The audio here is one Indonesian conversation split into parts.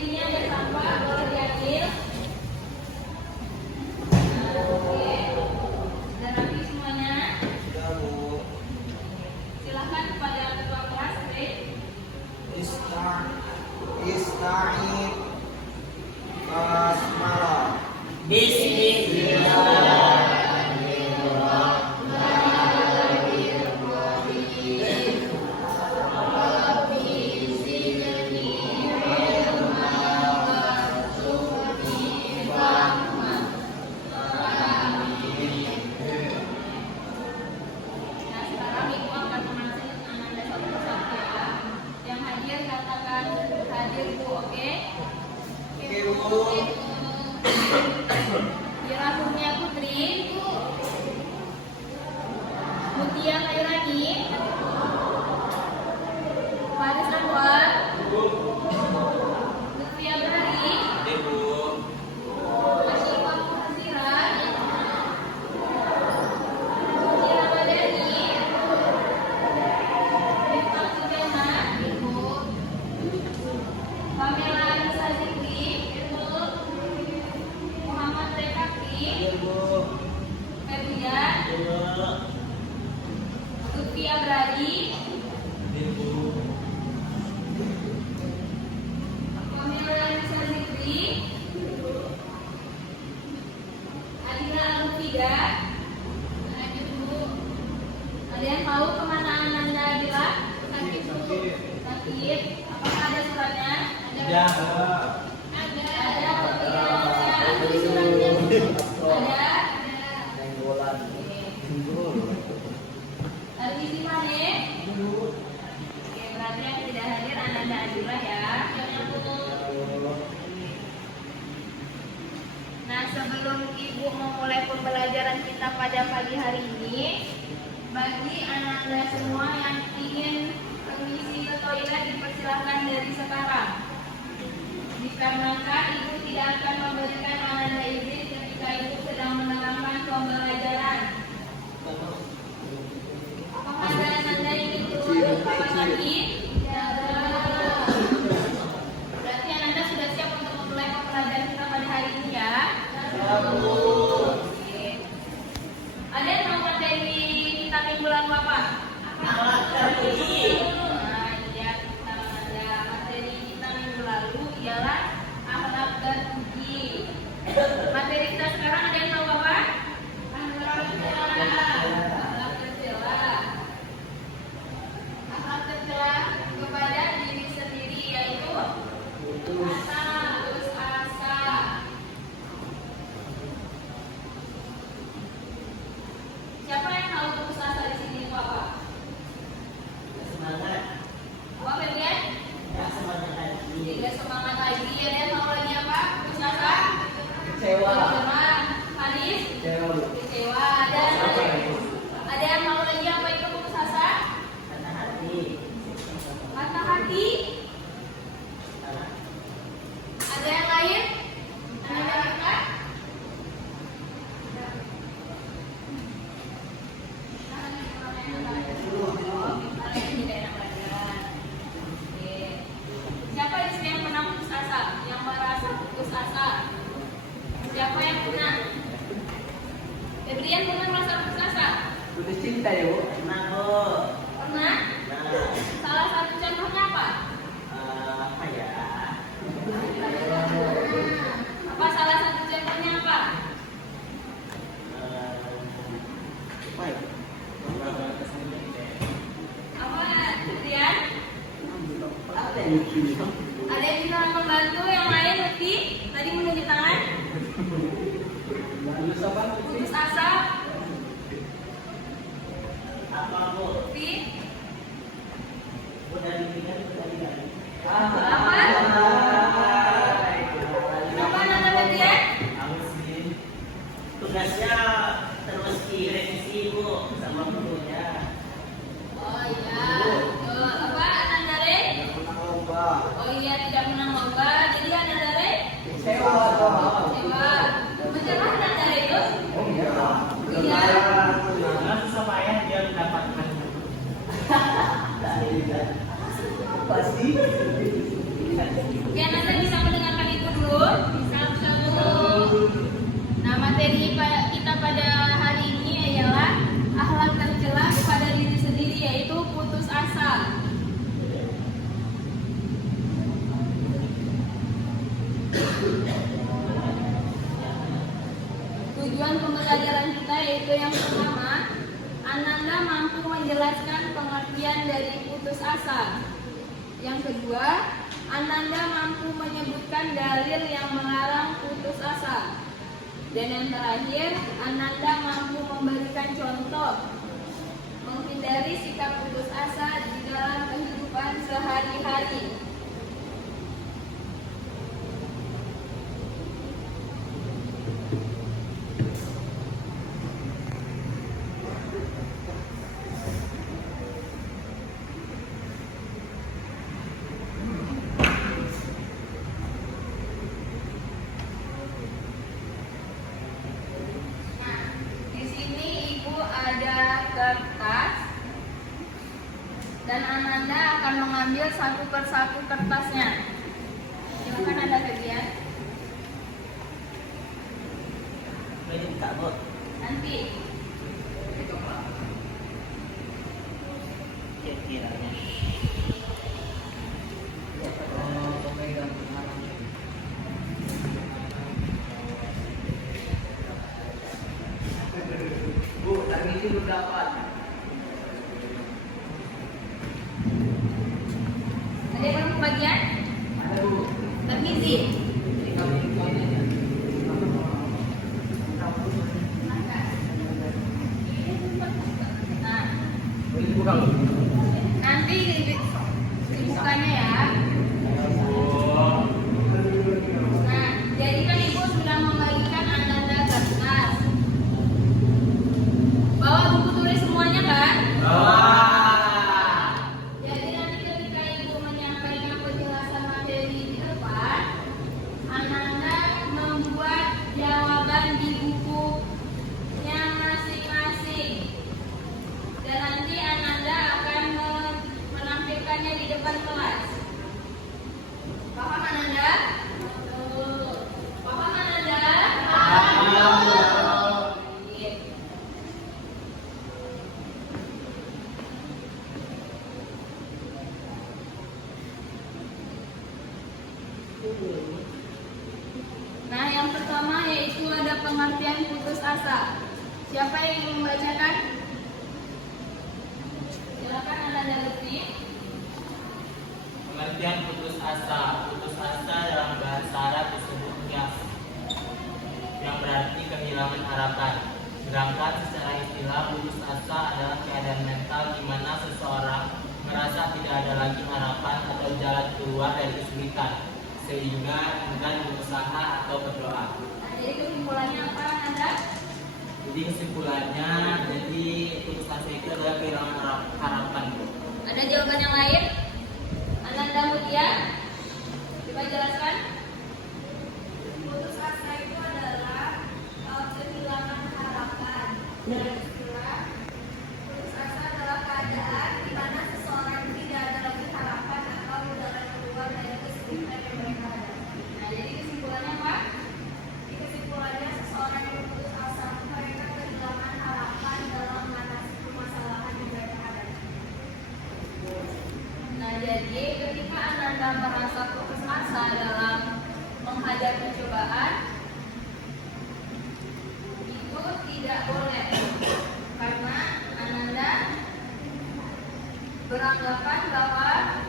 Ini ada sampah, boleh diambil. Nah, oke. Sudah rapi semuanya. Sudah, Bu. Silahkan kepada ketua kelas, Beb. Ista'id basmalah. Nah, sekarang Ibu akan mengajar Ananda satu persatu ya. Yang hadir katakan hadir, Bu, oke? Oke, Bu. Irahumnya Putri, Mutia Khairani, Faris Anwar, Lutfi Abrari, Ibu. Asyifah Muhazira, Mutia Ramadhani, Miftah Sujana, Pamela Anissa Zikri, Muhammad Rekaki, Ibu. Febrian, Lutfi Abrari, Ibu. Pamela Anissa Zikri, Adila Alfida. Lanjut, Bu. Ada yang tahu kemana Ananda Adila? Sakit, Bu. Sakit. Apakah ada suratnya? Ya. Ada atau tidak ada? Ada suratnya, Bu. Ada. Nenggolan. Lalu isi mana? Oke, berarti yang tidak hadir Ananda Adila ya. Nah, sebelum Ibu memulai pembelajaran kita pada pagi hari ini, bagi Ananda semua yang ingin permisi ke toilet dipersilahkan dari sekarang. Dikarenakan Ibu tidak akan memberikan Ananda izin ketika Ibu sedang menerangkan pembelajaran. Apakah ada Ananda ingin keluar ke kamar mandi? Tidak ada. Berarti Ananda sudah siap untuk memulai pembelajaran kita pada hari ini ya? Oke. Ada yang mau materi kita minggu lalu apa? Nah, iya, kita ada materi kita minggu lalu ialah akhlak dan puji. Materi kita sekarang ada yang tahu apa? Akhlak tercela. Akhlak tercela kepada diri sendiri yaitu putus asa. Siapa yang tahu putus asa di sini itu apa? Semangat. Apa bagian? Ya, semangat lagi. Tidak semangat lagi. Ada yang tahu lagi apa? Putus asa? Kecewa. Teman, Haris? Kecewa, Bu. Kecewa. Ada yang tahu lagi apa itu putus asa? Patah hati. Patah hati? Ada yang lain? Ada apa? Siapa di sini yang pernah putus asa? Yang merasa putus asa? Siapa yang pernah? Febrian pernah merasa putus asa? Putus cinta ya, Bu? Pernah, Bu. Pernah? Nah, Salah satu contohnya apa? apa ya? Apa salah satu contohnya apa? Apa ya? Apa, Febrian? Apa yang lucu? Ada yang bisa membantu yang lain, Lutfi? Tadi menunjuk tangan. Lulus apa? Putus asa, Apa, Bu? Lutfi? Udah dipikir, udah dipikir. Apa? Apa Apa? nama Febrian? Aku sih tugasnya terus direvisi, Bu, sama gurunya. Oh iya, betul. Apa Anandare? Menang lomba. Oh iya, tidak menang lomba. Jadi Anandare? Kecewa. Kecewa. Macam mana Anandare itu? Oh iya. Iya. Nah, susah payah dia mendapatkan. Pasti. Oke, Ananda bisa mendengar Sabtu. Nah, materi kita pada hari ini ialah akhlak tercela kepada diri sendiri, yaitu putus asa. Tujuan pembelajaran kita yaitu yang pertama, Ananda mampu menjelaskan pengertian dari putus asa. Yang kedua, Ananda mampu menyebutkan dalil yang melarang putus asa. Dan yang terakhir, Ananda mampu memberikan contoh menghindari sikap putus asa di dalam kehidupan sehari-hari. Kertas dan Ananda akan mengambil satu persatu kertasnya. Silakan Anda bagian. Nanti. Kiranya. Bu, tadi itu berdapat. Ada yang belum kebagian? Ada Bu. Tergizi. Jadi kami poin aja. Nah, Boleh buka Bu. nanti dibukannya ya. Nah, jadi kan Ibu sudah membagikan Ananda kertas. Bawa buku tulis semuanya kan? Jadi nanti ketika Ibu menyampaikan penjelasan materi di depan, Ananda membuat jawaban di bukunya masing-masing. Dan nanti Ananda akan menampilkannya di depan kelas. Paham Ananda? Paham Ananda? Iya. Nah, yang pertama yaitu ada pengertian putus asa. Siapa yang ingin membacakan? Silakan Anda dalami. Pengertian putus asa. Putus asa dalam bahasa Arab disebut qiyas, yang berarti kehilangan harapan. Sedangkan secara istilah, putus asa adalah keadaan mental di mana seseorang merasa tidak ada lagi harapan atau jalan keluar dari kesulitan, sehingga enggan berusaha atau berdoa. Nah, jadi kesimpulannya apa Anda? Jadi kesimpulannya, jadi putus asa itu adalah kehilangan harapan. Ada jawaban yang lain? Ananda Mutia, coba jelaskan. Putus asa itu adalah kehilangan harapan. Istilah putus asa adalah keadaan di mana seseorang tidak ada lagi harapan atau jalan keluar dari kesulitan yang mereka hadapi. Nah, jadi kesimpulannya apa? Kesimpulannya seseorang yang putus asa mereka kehilangan harapan dalam mengatasi permasalahan yang mereka hadapi. Nah, jadi ketika Ananda merasa putus asa dalam menghadapi cobaan, itu tidak boleh, karena Ananda beranggapan bahwa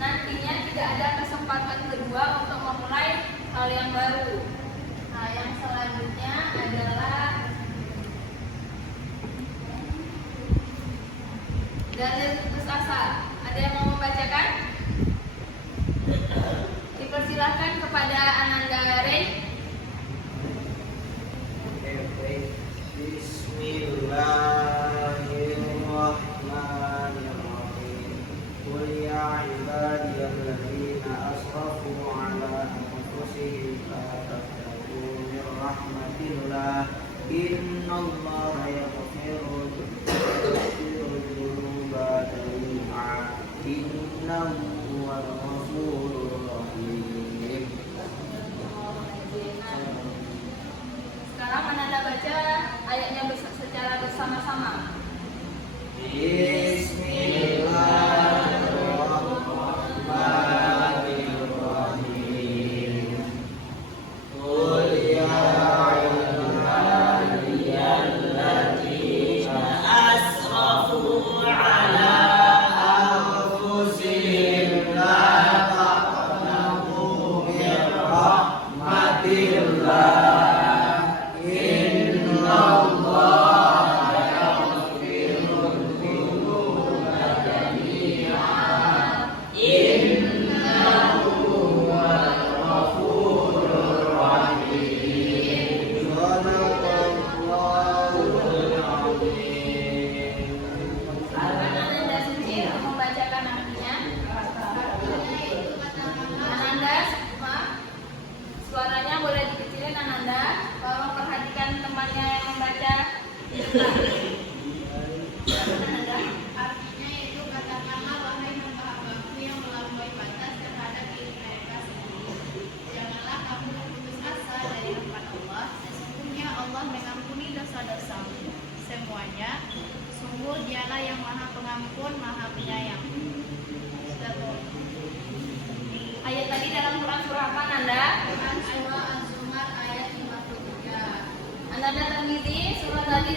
nantinya tidak ada kesempatan kedua untuk memulai hal yang baru. Nah, yang selanjutnya adalah dalil putus asa. Ada yang mau membacakan? Dipersilahkan kepada Ananda Rey. Bismillahirrahmanirrahim. Qul ya ibadiyalladzina asrafu ala anfusihim la taqnatu min rahmatillah. Innallaha yaghfiru dzunuba jami'a. Innahu huwal ghafurur rahim. dalam Quran surah apa Nanda? Quran surah Az-Zumar ayat 53. Anda Tirmizi surah tadi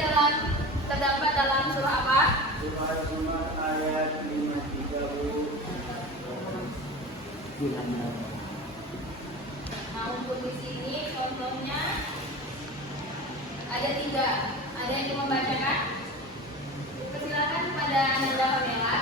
terdapat dalam surah apa? Surah Zumar ayat 53. Maupun di sini contohnya ada 3. Ada yang mau membacakan? Persilakan kepada Nanda Pamela.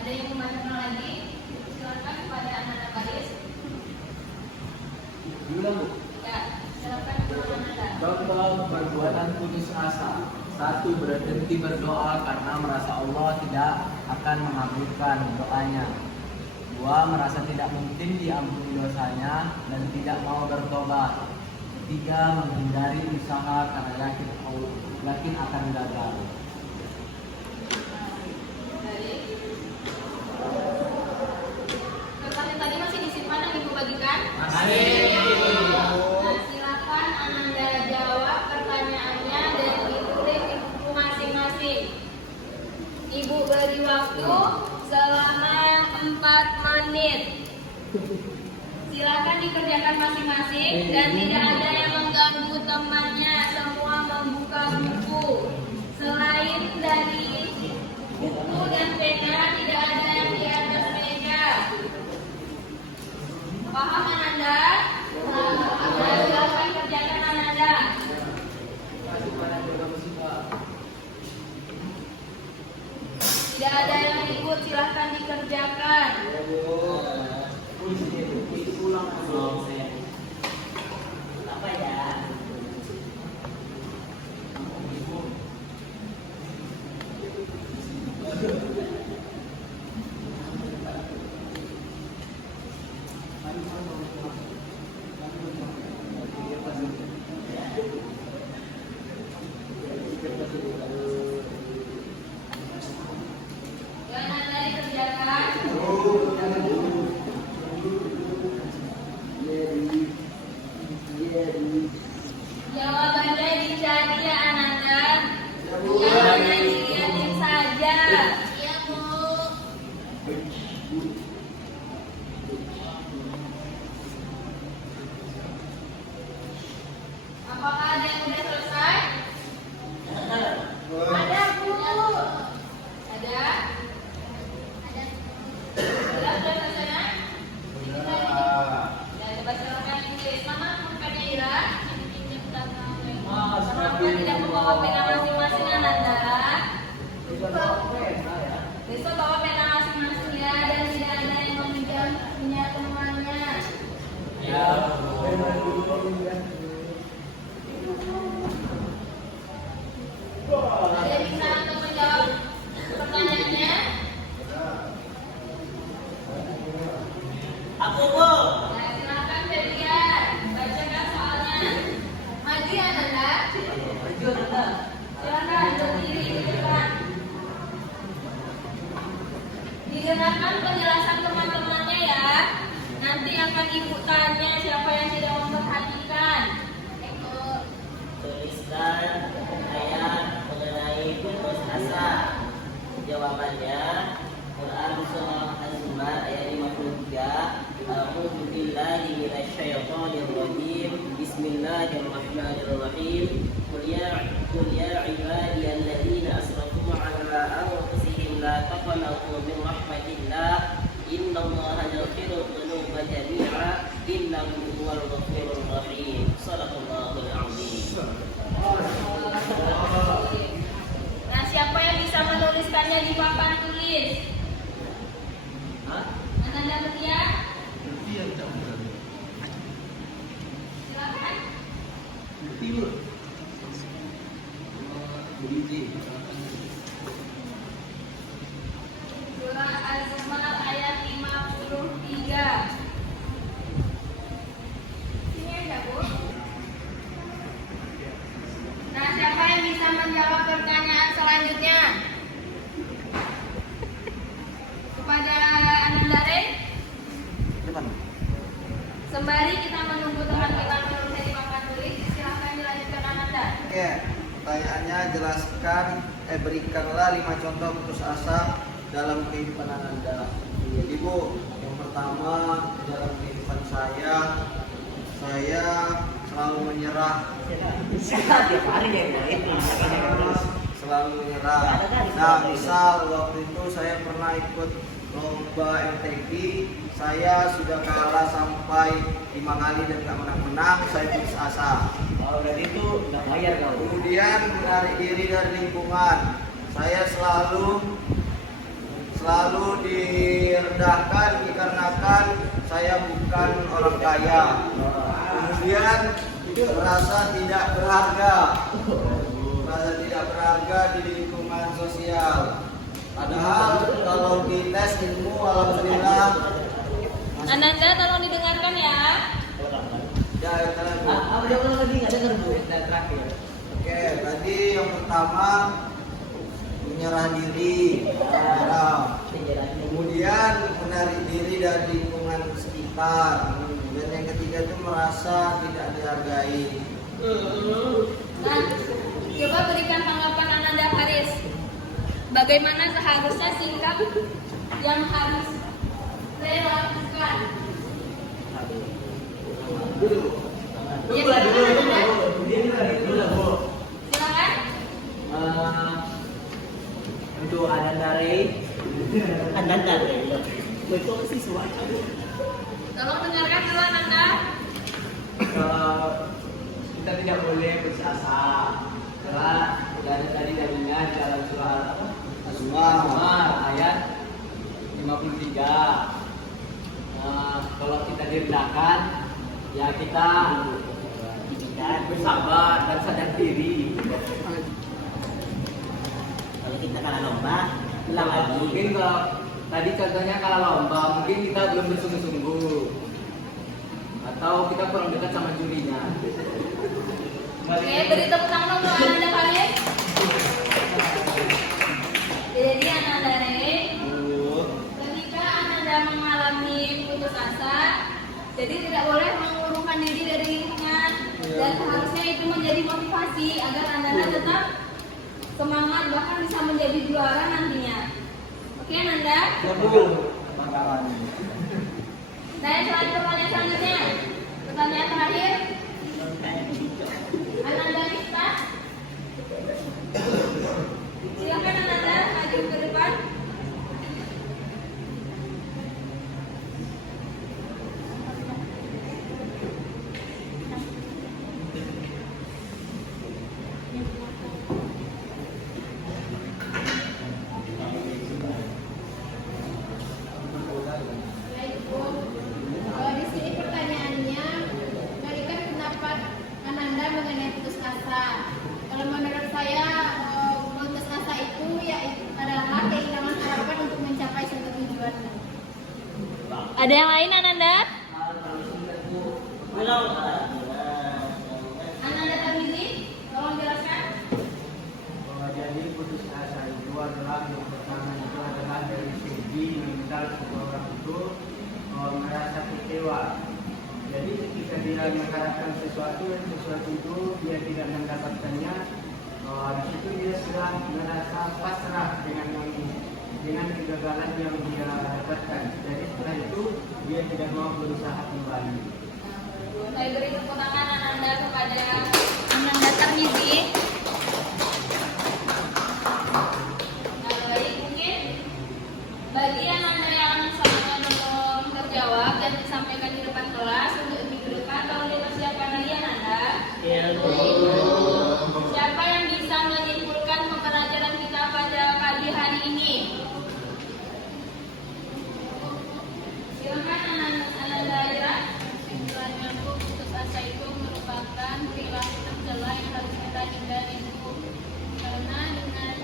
Ada yang membacakan lagi? Silakan kepada anak-anak baris. Diulang, Bu. Ya, silakan kepada anak-anak. Contoh perbuatan putus asa. 1. Berhenti berdoa karena merasa Allah tidak akan mengabulkan doanya. 2. Merasa tidak mungkin diampuni dosanya dan tidak mau bertobat. 3. Menghindari usaha karena yakin akan gagal. Kertas yang tadi masih disimpan dan Ibu bagikan? Masih. Nah, silakan Ananda jawab pertanyaannya dan ditulis di buku masing-masing. Ibu beri waktu selama 4 menit. Silakan dikerjakan masing-masing dan tidak ada yang mengganggu temannya. Semua membuka buku. Selain dari buku dan pena, tidak ada yang di atas meja. Paham Ananda? Nah, silakan kerjakan Ananda. Tidak ada yang ikut, silahkan dikerjakan. Apa ya? Yang Ananda dikerjakan. Jawabannya dicari ya Ananda. Jawabannya dilihatin saja. Iya, Bu. Apakah ada yang sudah selesai? Ada, Bu. Ada? Sudah selesai ya? Ini tadi. Ya, coba silakan ditulis. Mana pulpennya Ira? Kenapa tidak membawa pena masing-masing Ananda? Besok bawa pena masing-masing ya, dan tidak ada yang meminjam punya temannya. Ya. Ada yang bisa untuk menjawab pertanyaannya? Aku, Bu. Nah, silakan Febrian, bacakan soalnya. Maju ya Nanda. Silakan berdiri di depan. Didengarkan penjelasan teman-temannya ya. Nanti akan Ibu tanya siapa yang tidak memperhatikan. Tuliskan ayat mengenai putus asa. Jawabannya Quran surah Az-Zumar ayat 53. A'udzu billahi minasyaitonir rajim. Bismillahirrahmanirrahim. Qul ya ibadiyalladzina asrafu 'ala anfusihim la taqnatu min rahmatillah. Innallaha yaghfiru dzunuba jami'a innahu huwal ghafurur rahim. Shadaqallahul 'azim. Nah, siapa yang bisa menuliskannya di papan tulis? Ananda Mutia? Silakan. Surah Az-Zumar ayat 53. Sini aja, Bu. Siapa yang bisa menjawab pertanyaan selanjutnya? Kepada Ananda Rey. Sembari kita menunggu teman kita selesai di papan tulis, silahkan dilanjutkan Ananda. Oke, pertanyaannya jelaskan, berikanlah 5 contoh putus asa dalam kehidupan Ananda. Jadi Bu, yang pertama dalam kehidupan saya selalu menyerah. Selalu menyerah. Nah, misal waktu itu saya pernah ikut lomba MTQ, saya sudah kalah sampai 5 kali dan gak menang-menang, saya putus asa. Oh, berarti itu nggak bayar kau. Kemudian menarik diri dari lingkungan. Saya selalu direndahkan dikarenakan saya bukan orang kaya. Kemudian merasa tidak berharga. Di lingkungan sosial. Padahal kalau di tes ilmu, alhamdulillah. Ananda tolong didengarkan ya. Ya, kalian. Udah ulang lagi nggak dengar Bu? Dan terakhir. Oke, tadi yang pertama menyerah diri, menyerah. Kemudian menarik diri dari lingkungan sekitar. Dan yang ketiga itu merasa tidak dihargai. Nah, coba berikan tanggapan Ananda Haris. Bagaimana seharusnya sikap yang harus saya lakukan? Ya, silakan Ananda. Silakan. Untuk Ananda Rey. Tolong dengarkan dulu Ananda. Kita tidak boleh putus asa. Karena sudah ada tadi dalilnya di dalam surah Al-Zumar ayat 53. Kalau kita direndahkan, ya kita bersabar dan sadar diri. Kalau kita kalah lomba, Mungkin kalau tadi contohnya kalah lomba, mungkin kita belum bersungguh-sungguh, atau kita kurang dekat sama jurinya. Oke, beri tepuk tangan untuk Ananda Haris. Jadi Ananda Rey, ketika Ananda mengalami putus asa, jadi tidak boleh mengurungkan diri dari lingkungan, dan seharusnya itu menjadi motivasi agar Ananda tetap semangat bahkan bisa menjadi juara nantinya. Oke Ananda? Ya Bu. Nah, pertanyaan selanjutnya, pertanyaan terakhir. Ananda Nista, silakan Ananda maju ke depan. Kalau di sini pertanyaannya, berikan pendapat Ananda mengenai putus asa. Kalau menurut saya, putus asa itu ya adalah kehilangan harapan untuk mencapai suatu tujuan. Ada yang lain Ananda? Ananda Tarmizi, tolong jelaskan. Jadi putus asa itu adalah yang pertama itu adalah dari segi mental seseorang itu merasa kecewa. Jadi ketika dia mengharapkan sesuatu itu dia tidak mendapatkannya, di situ dia sudah merasa pasrah dengan kegagalan yang dia dapatkan. Jadi setelah itu dia tidak mau berusaha kembali. Saya beri tepuk tangan Ananda kepada Ananda Tarmizi. Nah, baik, mungkin bagi Ananda yang belum terjawab dan disampaikan di depan kelas, untuk minggu depan tolong dipersiapkan lagi Ananda. Siapa yang bisa menyimpulkan pembelajaran kita pada pagi hari ini? Silakan Ananda Ira. Kesimpulannya, putus asa itu merupakan perilaku tercela yang harus kita hindari. Karena dengan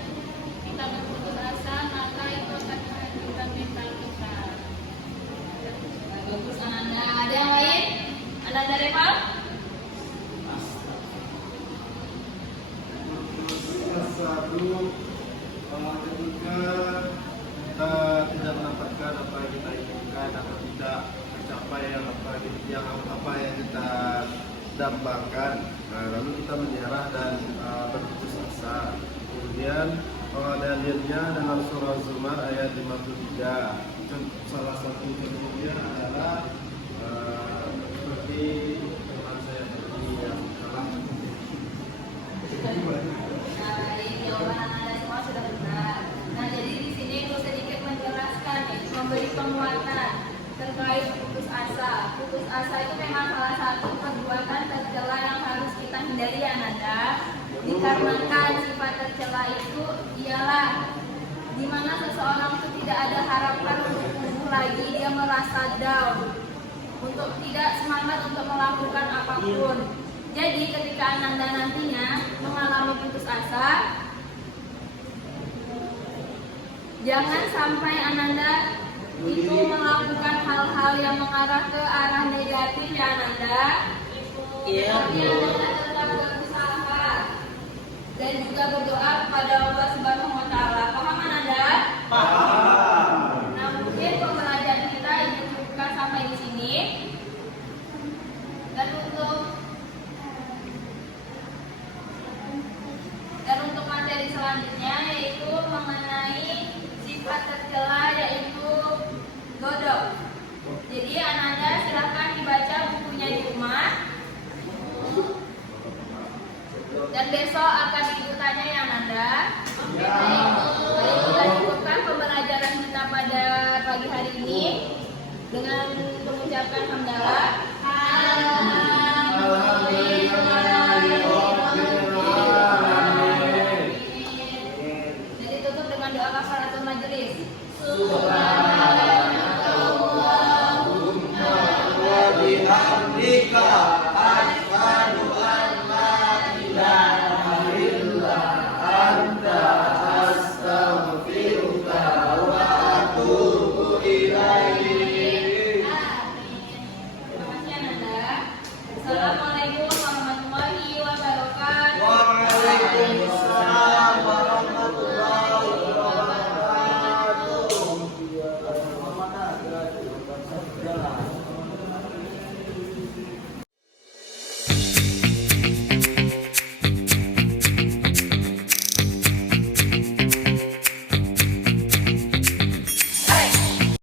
kita berputus asa, maka itu akan menghancurkan mental kita. Bagus Ananda. Ada yang lain? Ananda Reval? lalu ketika kita tidak mendapatkan apa yang kita inginkan atau tidak mencapai apa yang kita dambakan, lalu kita menyerah dan berputus asa. Kemudian dalilnya dalam surah Zumar ayat 53. Salah satu contohnya adalah seperti teman saya tadi yang kalah. Jawaban Anda semua sudah benar. Nah, jadi di sini aku sedikit menjelaskan, memberi penguatan terkait putus asa. Putus asa itu memang salah satu perbuatan tercela yang harus kita hindari, Ananda. Dikarenakan sifat tercela itu ialah di mana seseorang itu tidak ada harapan untuk tumbuh lagi, dia merasa down, untuk tidak semangat untuk melakukan apapun. Jadi ketika Ananda nantinya mengalami putus asa, jangan sampai Ananda itu melakukan hal-hal yang mengarah ke arah negatif, ya Ananda. Iya. Tapi Ananda tetap berusaha dan juga berdoa kepada Allah Subhanahu wa taala. Paham Ananda? Paham. Nah, mungkin pembelajaran kita ini cukupkan sampai di sini. Dan untuk materi selanjutnya yaitu mengenai sifat tercela, yaitu godok. Jadi Ananda silahkan dibaca bukunya di rumah. Dan besok akan ibu tanya ya Ananda. Baik, kita cukupkan pembelajaran kita pada pagi hari ini dengan mengucapkan hamdalah.